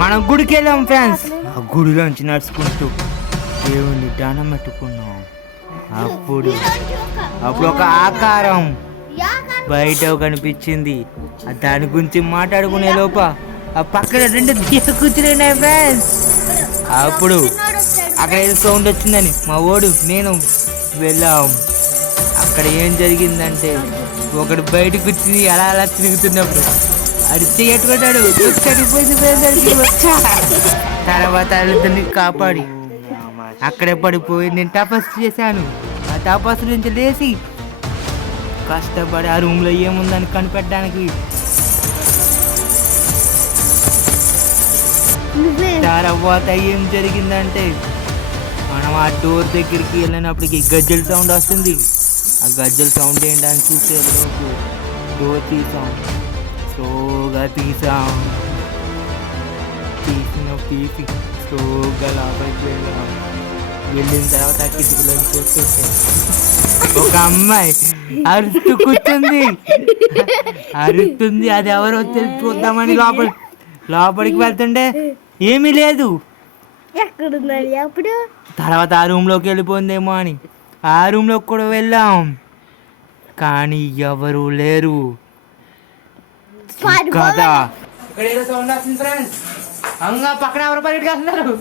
మనం గుడికి వెళ్ళాం ఫ్రెండ్స్. ఆ గుడిలోంచి నడుచుకుంటూ దేవుని దండం పెట్టుకున్నాం. అప్పుడు ఒక ఆకారం బయట కనిపించింది. దాని గురించి మాట్లాడుకునే లోప ఆ పక్కన 2 దెయ్యాలు కూర్చున్నాయి ఫ్రెండ్స్. అప్పుడు అక్కడ ఏదో సౌండ్ వచ్చిందని మా ఓడు నేను వెళ్ళాం. అక్కడ ఏం జరిగిందంటే ఒకడు బయటకు కూర్చుని అలా తిరుగుతున్నప్పుడు అది చేయట్టుకుంటాడు. తర్వాత వాళ్ళిద్దరిని కాపాడి అక్కడే పడిపోయి నేను తపస్సు చేశాను. ఆ తపస్సు నుంచి లేచి కష్టపడి ఆ రూమ్లో ఏముందని కనిపెట్టడానికి తర్వాత ఏం జరిగిందంటే మనం ఆ డోర్ దగ్గరికి వెళ్ళినప్పటికి గజ్జల సౌండ్ వస్తుంది. ఆ గజ్జల సౌండ్ ఏంటని చూసే లోపు డోర్ తీసాం. స్లోగా తీసి స్లోగా లోపలికి వెళ్ళాం. వెళ్ళిన తర్వాత ఆ కిటికీలో చూసేసాం ఒక అమ్మాయి అరుస్తుంది. అది ఎవరో తెలిసి చూద్దామని లోపలికి వెళ్తుంటే ఏమీ లేదు. తర్వాత ఆ రూమ్లోకి వెళ్ళిపోయిందేమో అని ఆ రూమ్లోకి కూడా వెళ్ళాం. కానీ ఎవరు లేరు కదా. పక్కన ఎవరు పరిగెట్టుకు వస్తున్నారు.